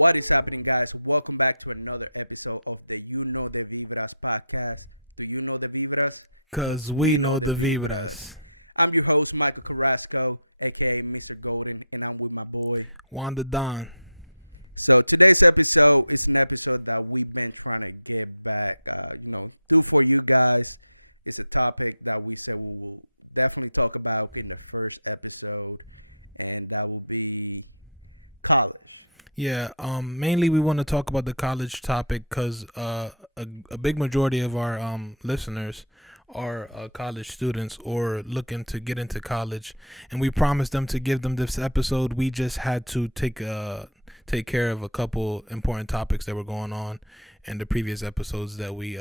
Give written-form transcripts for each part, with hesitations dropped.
What is happening, guys? Welcome back to another episode of the You Know the Vibras podcast. Do you know the Vibras? Because we know the Vibras. I'm your host, Michael Carrasco, a.k.a. Mr. Golden, and I'm with my boy, Wanda Don. So today's episode is an episode that we've been trying to get back, do for you guys. It's a topic that we said we will definitely talk about in the first episode, and that will be college. Yeah, mainly we want to talk about the college topic because a big majority of our listeners are college students or looking to get into college, and we promised them to give them this episode. We just had to take care of a couple important topics that were going on in the previous episodes that we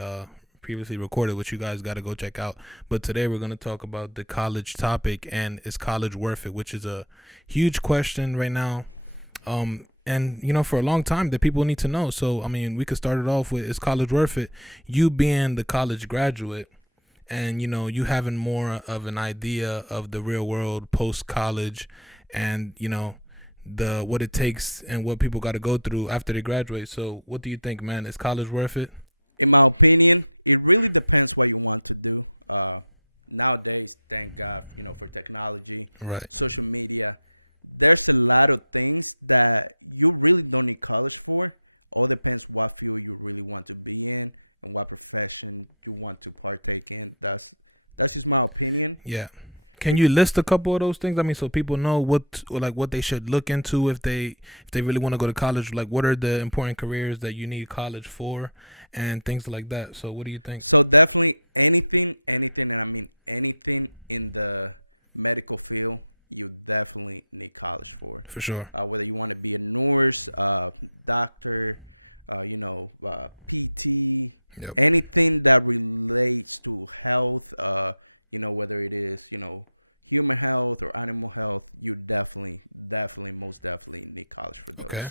previously recorded, which you guys got to go check out. But today we're going to talk about the college topic, and is college worth it, which is a huge question right now. And, for a long time that people need to know. So, we could start it off with, is college worth it? You being the college graduate and, you having more of an idea of the real world post-college and, what it takes and what people got to go through after they graduate. So what do you think, man? Is college worth it? In my opinion, it really depends what you want to do. Nowadays, thank God, for technology, right, social media. There's a lot of things that you really don't need college for. All depends what field you really want to be in and what profession you want to partake in. That's just my opinion. Yeah. Can you list a couple of those things? So people know what they should look into if they really want to go to college. Like, what are the important careers that you need college for and things like that? So what do you think? So definitely anything, and I mean anything in the medical field, you definitely need college for sure. Whether you want to be a nurse, doctor, PT, yep, anything that relates to health, whether it is, human health or animal health, you definitely, most definitely need college for those. Okay.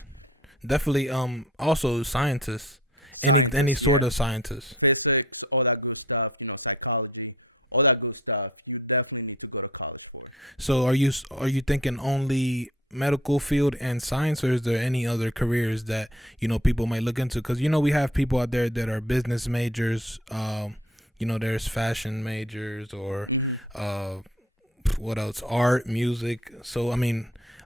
Definitely. Also scientists, any sort of scientists, physics, all that good stuff, psychology, all that good stuff, you definitely need to go to college for. So are you thinking only medical field and science, or is there any other careers that people might look into? Because we have people out there that are business majors, there's fashion majors, or what else, art, music. So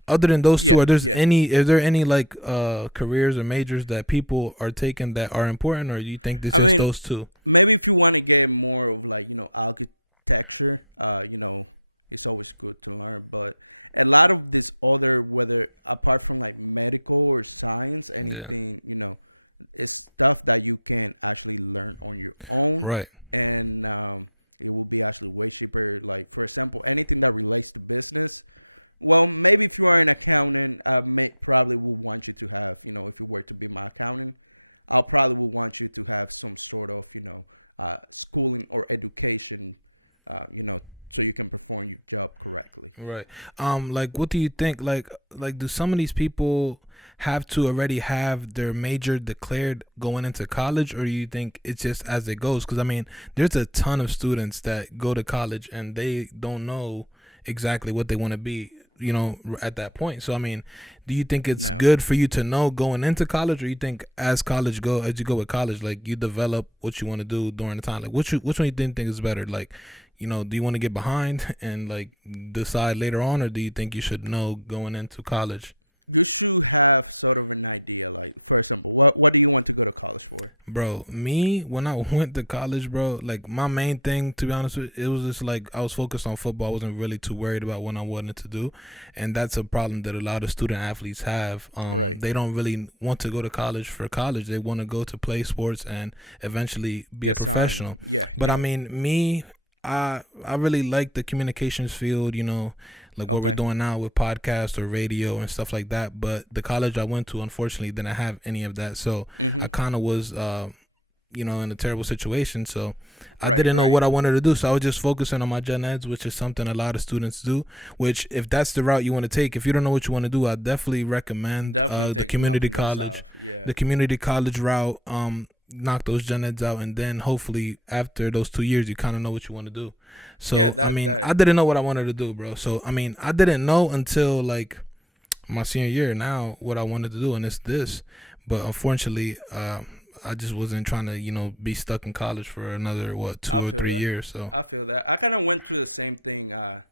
other than those two, is there any careers or majors that people are taking that are important, or do you think this is those two? Maybe if you want to get more of architecture, it's always good to learn. But a lot of this other, whether apart from medical or science, anything, it's stuff that you can actually learn on your own. Right. And it will be actually way cheaper. Like, for example, anything that relates to business. Well, maybe if you are an accountant, probably would want you to have, if you were to be my accountant, I'll probably would want you to have some sort of, schooling or education, so you can perform your job correctly. Right. What do you think? Like, do some of these people have to already have their major declared going into college, or do you think it's just as it goes? Because there's a ton of students that go to college and they don't know exactly what they want to be, at that point. So do you think it's good for you to know going into college, or you think as you go with college, you develop what you want to do during the time? Which one you think is better? Do you want to get behind and decide later on, or do you think you should know going into college? You should have sort of an idea. For example, what do you want to go to college for? Bro, me, when I went to college, bro, my main thing, to be honest with you, it was just I was focused on football. I wasn't really too worried about what I wanted to do. And that's a problem that a lot of student athletes have. Right. They don't really want to go to college for college. They want to go to play sports and eventually be a professional. Signed. Yeah. But me, I really like the communications field, what we're doing now with podcasts or radio and stuff like that. But the college I went to, unfortunately, didn't have any of that. So I kind of was, in a terrible situation. So I didn't know what I wanted to do. So I was just focusing on my gen eds, which is something a lot of students do, which if that's the route you want to take, if you don't know what you want to do, I definitely recommend the community college, the community college route. Knock those gen eds out, and then hopefully after those 2 years you kind of know what you want to do. So I didn't know what I wanted to do, bro. So I didn't know until my senior year now what I wanted to do, and it's this. But unfortunately, I just wasn't trying to, be stuck in college for another, 2 or 3 years. So I feel that. I kind of went through the same thing. I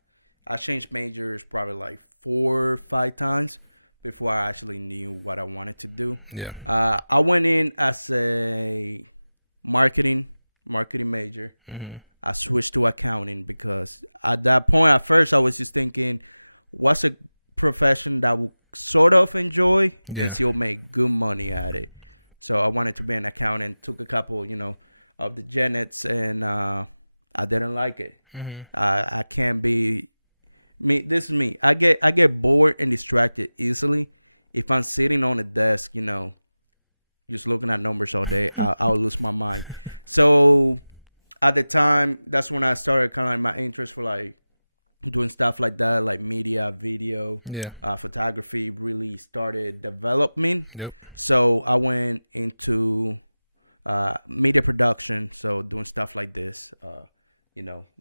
changed majors probably like 4 or 5 times before I actually knew what I wanted to do. yeah. I went in as a marketing major. Mm-hmm. I switched to accounting because at that point, at first, I was just thinking, what's a profession that I will sort of enjoy and still make good money at it. So I wanted to be an accountant. Took a couple, of the genets, and I didn't like it. Mm-hmm. I can't be me. This is me. I get bored and distracted easily. If I'm sitting on a desk, just looking at numbers all day, I'll lose my mind. So at the time, that's when I started kind of like my interest for like doing stuff like that, like media, video, photography really started developing. Yep. So I went into media production, so doing stuff like this,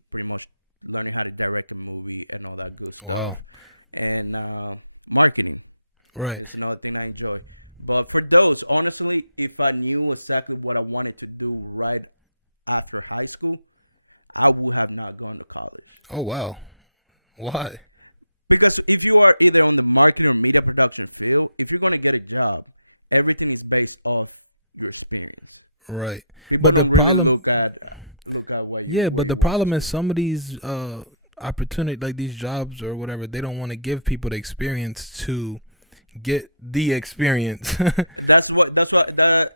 pretty much learning how to direct a movie and all that good stuff. Wow. And marketing. Right. It's another thing I enjoy. But for those, honestly, if I knew exactly what I wanted to do right after high school, I would have not gone to college. Oh, wow. Why? Because if you are either on the marketing or media production field, if you're going to get a job, everything is based off your experience. Right. People don't really look at what you. Yeah, but the problem is some of these opportunity, like these jobs or whatever, they don't want to give people the experience to get the experience. That's what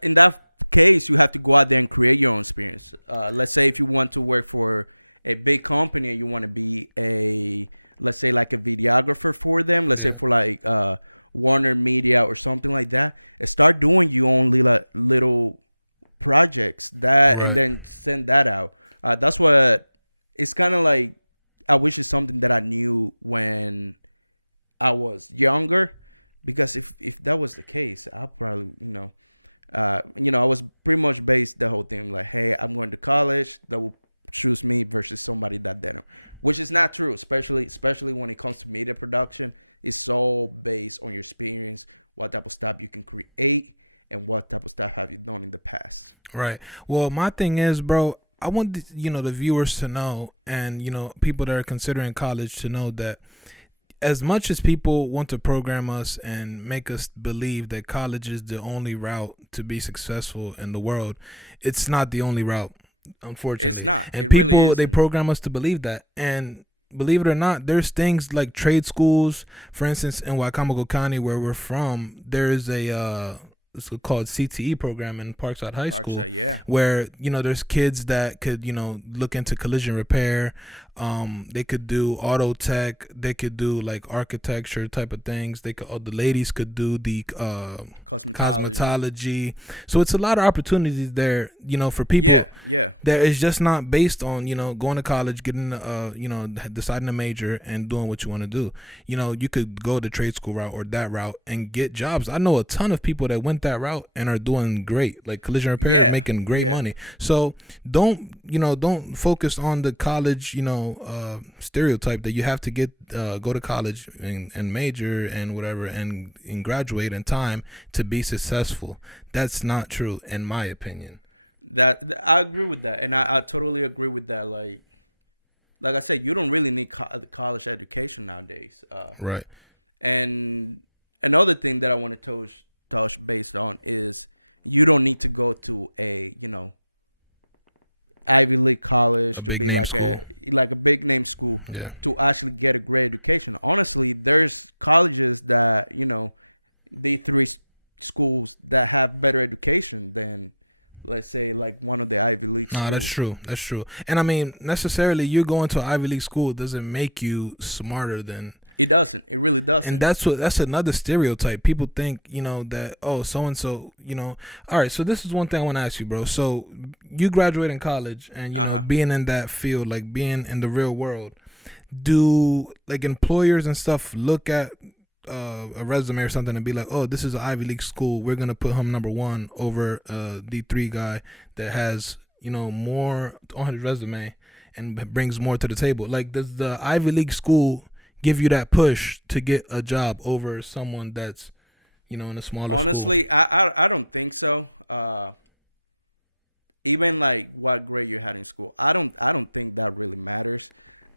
in that case you have to go out there and create your own experience. Let's say if you want to work for a big company and you want to be let's say like a videographer for them, let's say for like Warner Media or something like that, and start doing your own little projects and then send that out. That's what it's kind of like. I wish it's something that I knew when I was younger, because if that was the case, I probably I was pretty much based the whole thing like, hey, I'm going to college, that will choose me versus somebody that didn't, which is not true, especially when it comes to media production. It's all based on your experience, what type of stuff you can create, and what type of stuff have you done in the past. Right. Well, my thing is, bro, I want the viewers to know, and people that are considering college to know that as much as people want to program us and make us believe that college is the only route to be successful in the world, it's not the only route. Unfortunately, it's not. And it people really isn't. They program us to believe that, and believe it or not, there's things like trade schools. For instance, in Wicomico County, where we're from, there is a it's called CTE program in Parkside High School. Yeah. Where there's kids that could look into collision repair. They could do auto tech. They could do like architecture type of things. The ladies could do the cosmetology. So it's a lot of opportunities there, for people. Yeah. That is just not based on going to college, getting deciding a major and doing what you want to do. You could go the trade school route or that route and get jobs. I know a ton of people that went that route and are doing great, like collision repair, making great money. So don't focus on the college, stereotype that you have to go to college and major and whatever and graduate in time to be successful. That's not true, in my opinion. That I agree with that, and I totally agree with that. Like I said, you don't really need college education nowadays. Right. And another thing that I want to touch based on is you don't need to go to a Ivy League college to be like a big name school to actually get a great education. Honestly, there's colleges that D3 schools that have better education than, let's say, like one of the Ivy League schools. No, that's true. And I mean, necessarily you going to an Ivy League school doesn't make you smarter than. It doesn't. It really doesn't. And that's another stereotype. People think, that, so and so, All right, so this is one thing I want to ask you, bro. So you graduate in college and being in that field, like being in the real world, do like employers and stuff look at a resume or something and be like, oh, this is an Ivy League school, we're gonna put him number one over a D3 guy that has more on his resume and brings more to the table? Like, does the Ivy League school give you that push to get a job over someone that's, in a smaller Honestly, school? I don't think so. Even like what grade you had in school, I don't think that really matters.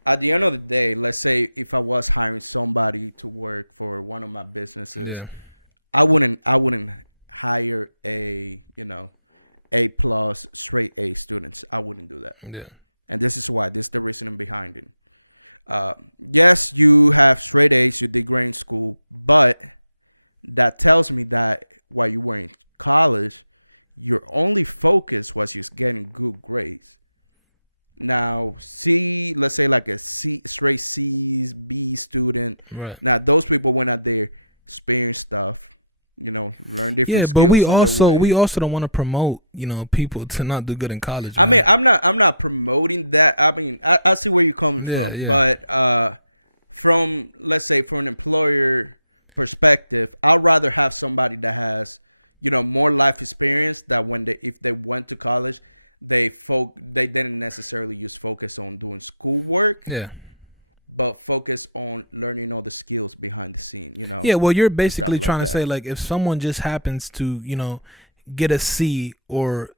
At the end of the day, let's say if I was hiring somebody to work for one of my businesses, Yeah. I wouldn't hire A+ straight A students. I wouldn't do that. Yeah. And this is why. This is the reasoning behind it. Yes, you have straight A's, you did great in school, but that tells me that while you were in college, your only focus was just getting good grades. Now, let's say like a C, straight C's, B student. Right. Now, those people went out there, experience stuff, learn different Yeah, skills. but we on the way. also don't want to promote, people to not do good in college. I mean, I'm not promoting that. I mean, I see where you're coming from, Yeah. but from, let's say, from an employer perspective, I'd rather have somebody that has, more life experience, that if they went to college, they didn't necessarily just focus on doing schoolwork, Yeah. but focus on learning all the skills behind the scene. Yeah, well, you're basically like trying to that. say, like, if someone just happens to, get a C or,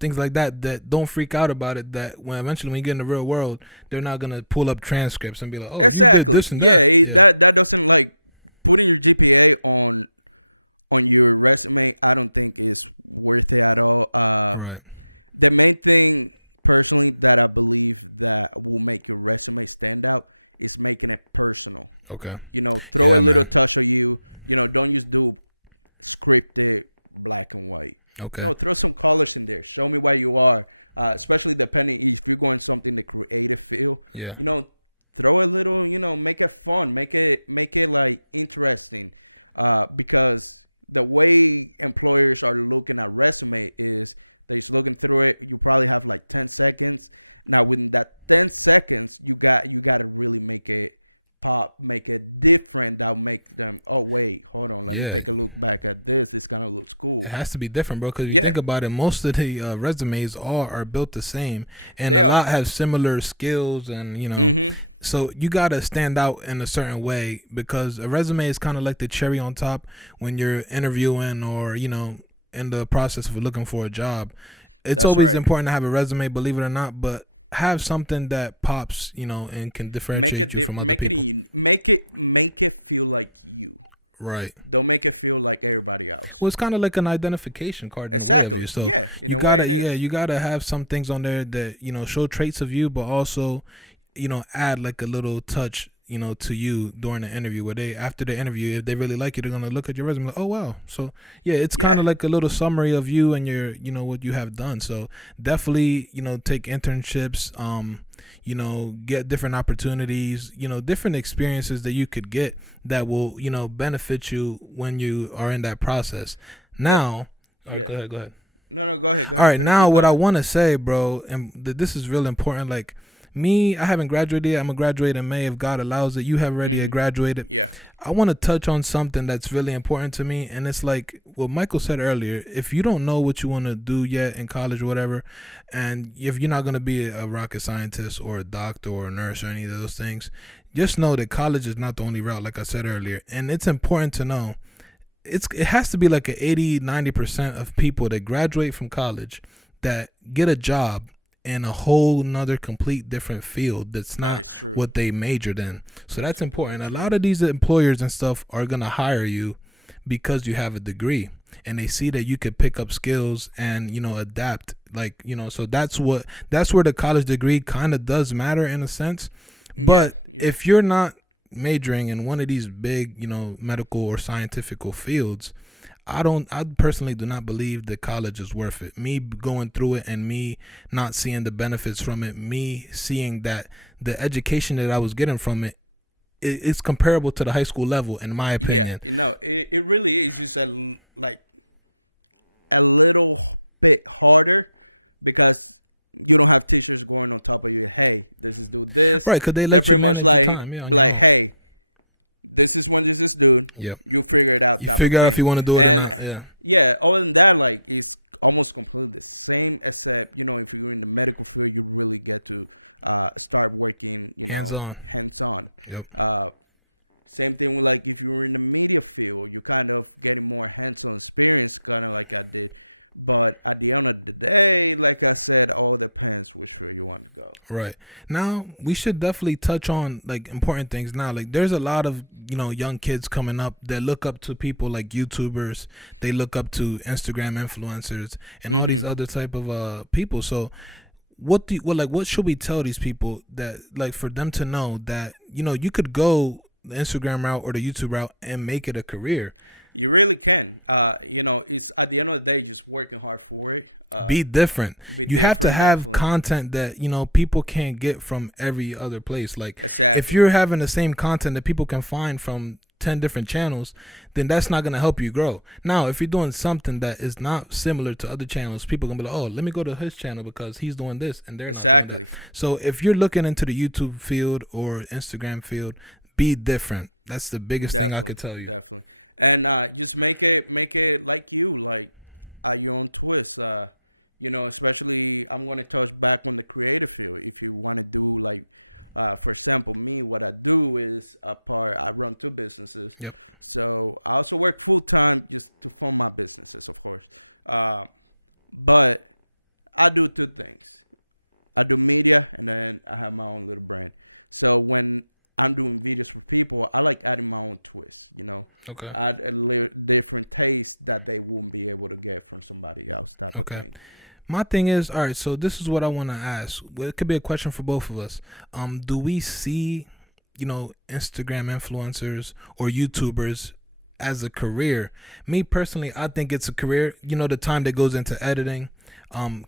things like that don't freak out about it, that when eventually when you get in the real world, they're not going to pull up transcripts and be like, oh, Exactly. you did this and that. That doesn't, like, putting your GPA on your resume, I don't think is worth it at all. Right. The main thing, personally, that I believe that will make your resume stand out is making it personal. Okay. Throw a Yeah, little man. touch of you. Don't just do scripted black and white. Okay. No, throw some colors in there. Show me why you are. Especially depending if you're going something the creative field. Yeah. Throw a little. Make it fun. Make it like interesting. Because the way employers are looking at resume is they're just looking through it. You probably have like 10 seconds. Now, within that 10 seconds, you got to really make it pop, make it different. That'll make them, oh, wait, hold on. Let me take a look back at this. This kind of looks cool. It has to be different, bro, because if you think about it, most of the resumes are built the same, and a lot have similar skills, and so you got to stand out in a certain way, because a resume is kind of like the cherry on top when you're interviewing or, in the process of looking for a job. It's always important to have a resume, believe it or not, but have something that pops, and can differentiate you from other people. Make it feel like you. Right. Don't make it feel like everybody else. Well, it's kind of like an identification card. Exactly. So yeah. In a way, it is. Yeah, you gotta have some things on there that show traits of you, but also, add like a little touch, to you during the interview. Where after the interview, if they really like you, they're gonna look at your resume like, oh wow. So yeah, it's kind of like a little summary of you and your, what you have done. So definitely, take internships. Get different opportunities, different experiences that you could get that will, benefit you when you are in that process. Now, go ahead. No, go ahead. All right, now what I want to say, bro, and this is real important. Like me, I haven't graduated yet. I'm gonna graduate in May if God allows it. You have already graduated. Yeah. I want to touch on something that's really important to me, and it's like what Michael said earlier. If you don't know what you want to do yet in college or whatever, and if you're not going to be a rocket scientist or a doctor or a nurse or any of those things, just know that college is not the only route, like I said earlier. And it's important to know it has to be like an 80-90% of people that graduate from college that get a job in a whole nother complete different field that's not what they majored in. So that's important. A lot of these employers and stuff are going to hire you because you have a degree, and they see that you could pick up skills and adapt, like so that's where the college degree kind of does matter in a sense. But if you're not majoring in one of these big medical or scientific fields, I personally do not believe that college is worth it. Me going through it and me not seeing the benefits from it, me seeing that the education that I was getting from it, it's comparable to the high school level, in my opinion. Yeah, it really is just a little bit harder because you don't have teachers going on top of you. Hey, this is do this. Right, because they're pretty much like, hey, this is when this is dude. Yep. You figure it out. You figure out if you want to do it or not. Yeah. Other than that, like, it's almost completely the same, except if you're in the medical field, you really get to start working. Hands on. Yep. Same thing with like if you were in the media field, you're kind of getting more hands-on experience, kind of like I did. But at the end of the day, like I said, all depends which way you want to go. Right. Now, we should definitely touch on like important things now. Like there's a lot of, young kids coming up that look up to people like YouTubers. They look up to Instagram influencers and all these other type of people. So what should we tell these people that like for them to know that, you could go the Instagram route or the YouTube route and make it a career? You really can. It's at the end of the day, just working hard for it. Be different. You have to have content that, people can't get from every other place. Like, exactly. If you're having the same content that people can find from 10 different channels, then that's not going to help you grow. Now, if you're doing something that is not similar to other channels, people are going to be like, oh, let me go to his channel because he's doing this and they're exactly. not doing that. So if you're looking into the YouTube field or Instagram field, be different. That's the biggest thing I could tell you. Definitely. And just make it like you, like your own twist. Especially I'm going to touch back on the creative field. If you want to do like, for example, me, what I do is I run 2 businesses. Yep. So I also work full time just to fund my businesses, of course. But I do 2 things. I do media and then I have my own little brand. So when I'm doing videos for people, I like adding my own twist, Okay. Add a different taste that they wouldn't be able to get from somebody else type of thing. My thing is, all right, so this is what I want to ask. Well, it could be a question for both of us. Do we see, Instagram influencers or YouTubers as a career? Me personally, I think it's a career. The time that goes into editing,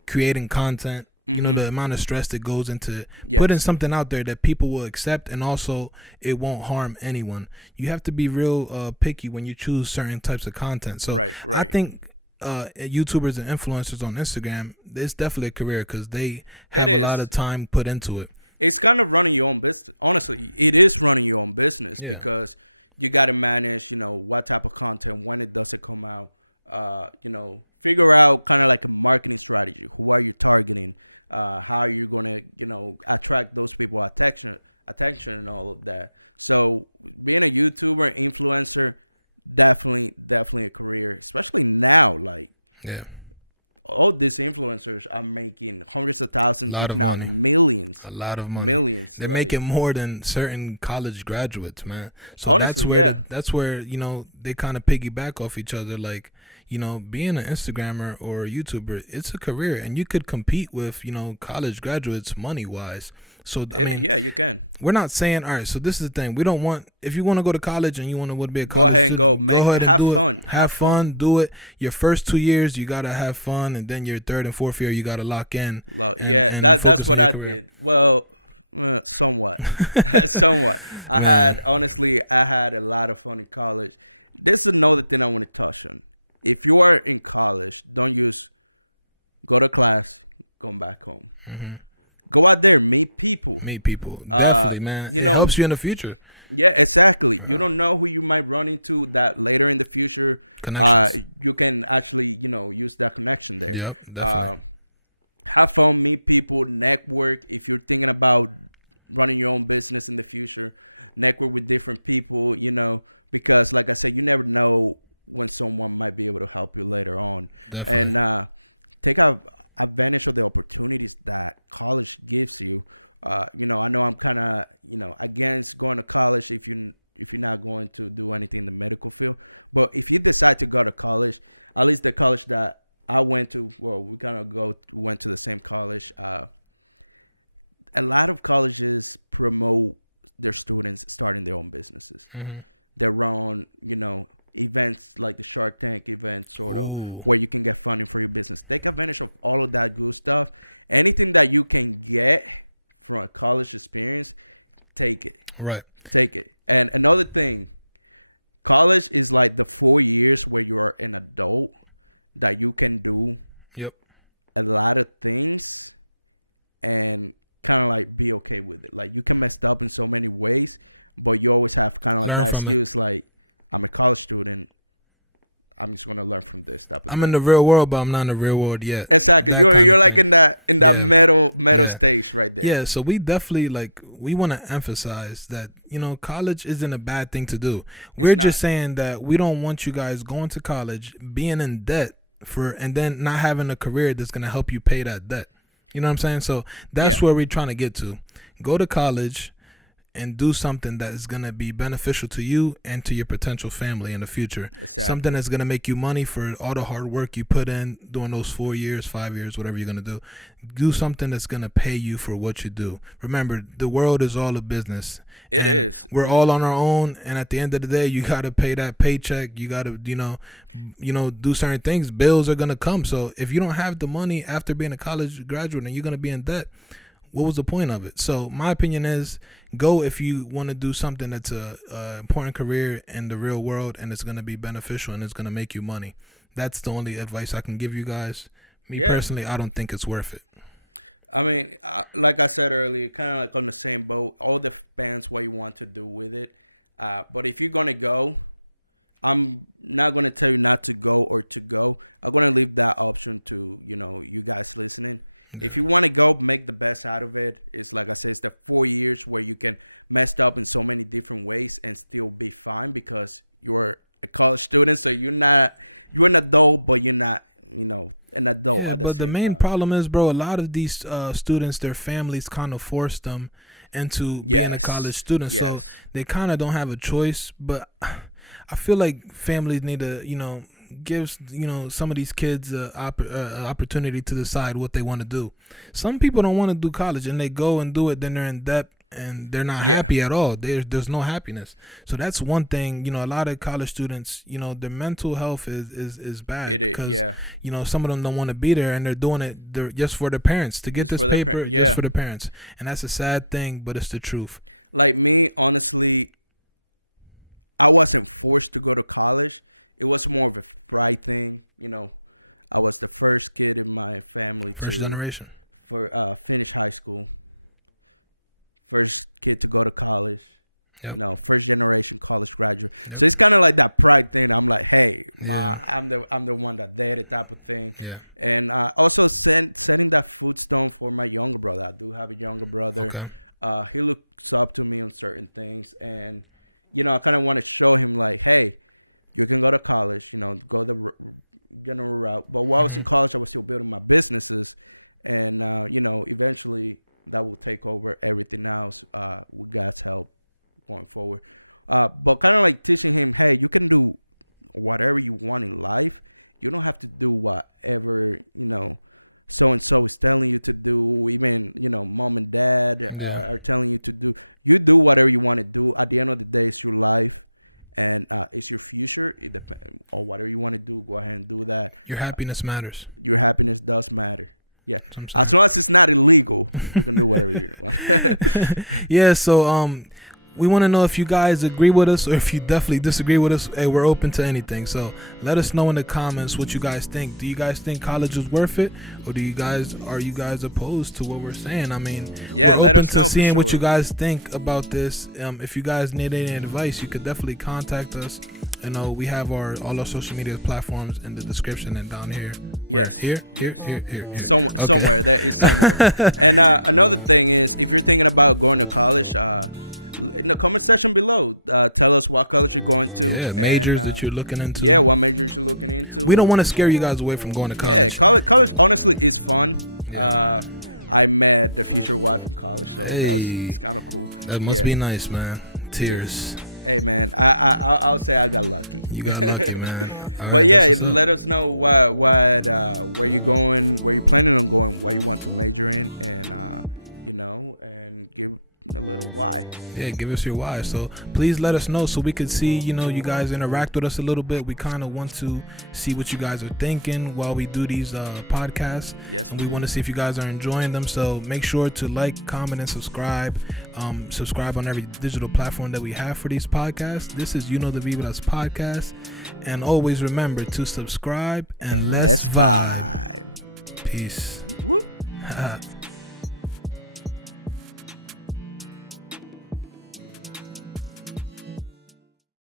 creating content, the amount of stress that goes into putting something out there that people will accept, and also it won't harm anyone. You have to be real picky when you choose certain types of content. So right. I think YouTubers and influencers on Instagram, it's definitely a career because they have a lot of time put into it. It's kind of running your own business. Honestly, it is running your own business because you got to manage, what type of content, when it does it come out, figure out kind of like a marketing strategy. Who are you targeting? How are you going to, attract those people attention and all of that. So being a YouTuber, influencer, definitely a career, especially now. Like, all these influencers are making hundreds of thousands, if not millions. A lot of money. Millions. They're making more than certain college graduates, man. So honestly, that's where they kind of piggyback off each other. Like, being an Instagrammer or a YouTuber, it's a career, and you could compete with, college graduates money wise. So you can. We're not saying, all right, so this is the thing. We don't want, if you want to go to college and you want to be a college go ahead and student, have fun. Have fun, do it. Your first 2 years, you got to have fun, and then your 3rd and 4th year, you got to lock in. That's what I did. Well, somewhat. Somewhat. I had a lot of fun in college. This is another thing I want to touch on. If you are in college, don't go to class, come back home. Mm-hmm. Go out there, meet people. Definitely, man. It helps you in the future. Yeah, exactly. You don't know who you might run into that later in the future. You can actually, use that connection there. Yep, definitely. Have fun, meet people, network. If you're thinking about running your own business in the future, network with different people, because like I said, you never know when someone might be able to help you later on. Definitely. And take advantage of the opportunities that college gives you. I know I'm kind of, against going to college if you're not going to do anything in the medical field. But if you decide to go to college, at least the college that I went to, well, we kind of went to the same college. A lot of colleges promote their students starting their own businesses. Mm-hmm. Their own, events like the Shark Tank event, sort of, where you can get funding for your business. Take advantage of all of that good stuff. Anything that you can get from a college experience, take it. Right. Take it. And another thing, college is like the 4 years where you are an adult that you can do a lot of things and kind of like be okay with it. Like, you can mess up in so many ways, but you always have kind of like that excuse, like, I'm a college student. I'm just gonna learn from this type of I'm thing. in the real world, but I'm not in the real world yet. Exactly. You're like in that metal stage right there. Yeah, so we definitely we want to emphasize that, college isn't a bad thing to do. We're just saying that we don't want you guys going to college, being in debt and then not having a career that's going to help you pay that debt. You know what I'm saying? So that's where we're trying to get to. Go to college and do something that is going to be beneficial to you and to your potential family in the future. Exactly. Something that's going to make you money for all the hard work you put in during those 4 years, 5 years, whatever you're going to do. Do something that's going to pay you for what you do. Remember, the world is all a business. It is. We're all on our own, and at the end of the day, you got to pay that paycheck. You got to, do certain things. Bills are going to come. So if you don't have the money after being a college graduate and you're going to be in debt, what was the point of it? So my opinion is, go if you want to do something that's a important career in the real world and it's going to be beneficial and it's going to make you money. That's the only advice I can give you guys. Me personally, I don't think it's worth it. I mean, like I said earlier, kind of like on the same boat. All depends what you want to do with it. But if you're going to go, I'm not going to tell you not to go or to go. I'm going to leave that option to, you guys listening. If you want to go, make the best out of it. It's like I said, it's the 4 years where you can mess up in so many different ways and still be fine because you're a college student. So you're an adult, but you're not, an adult at the same time. But the main problem is, bro, a lot of these students, their families kind of force them into being a college student. So they kind of don't have a choice. But I feel like families need to, gives some of these kids an opportunity to decide what they want to do. Some people don't want to do college and they go and do it, then they're in debt and they're not happy at all. There's no happiness. So that's one thing. A lot of college students, their mental health is bad. Because some of them don't want to be there and they're doing it just for their parents to get this paper. Just for the parents, and that's a sad thing, but it's the truth. Like me, honestly, I wasn't forced to go to college. It was more of a pride thing, I was the first kid in my family first generation for finish high school. First kid to go to college. Yep. First generation college graduate. Yep. So it's kind of like that pride thing. I'm like, hey, I'm the one that did it type of thing. Yeah. And also setting that footstone for my younger brother. I do have a younger brother. Okay. He looks up to me on certain things, and I kind of want to show him like, hey, you can go to college, go the general route. But while I was in college, I was still building my businesses. And, eventually that will take over everything else with God's help going forward. But kind of like teaching him, hey, you can do whatever you want in life. You don't have to do whatever, so-and-so is telling you to do. Even, mom and dad are telling you to do. You do whatever you want to do. At the end of the day, it's your life. And it's your future. It depends on whatever you want to do. Go ahead and do that. Your happiness matters. Your happiness does matter. Yeah. As long as it's not illegal, you can do whatever you want. Yeah. So we want to know if you guys agree with us or if you definitely disagree with us. Hey, we're open to anything. So let us know in the comments what you guys think. Do you guys think college is worth it, or are you guys opposed to what we're saying? I mean, we're let open us know. To seeing what you guys think about this. If you guys need any advice, you could definitely contact us. We have all our social media platforms in the description and down here. Yes. Here. Somewhere. There is somewhere. And another thing is, if you're thinking about going to college, in the comment section below, tell us what college you're going to. Yeah, majors that you're looking into. Yeah, what majors you're looking into. We don't want to scare you guys away from going to college. Yeah, college honestly is fun. Yeah. I met the future wife in college, so it's kind of cool. That must be nice, man. Tears. Hey, man, I'll say I got lucky. You got lucky, man. But let us know what where you're going, where you're planning on going, what you want to major in, and and give a little why. Yeah, give us your why. So please let us know so we could see, you guys interact with us a little bit. We kind of want to see what you guys are thinking while we do these podcasts. Yes, and we want to see if you guys are enjoying them. So make sure to like, comment, and subscribe. Subscribe on every digital platform that we have for these podcasts. This is the Viva's podcast. And always remember to subscribe and let's vibe. Peace. Whoop.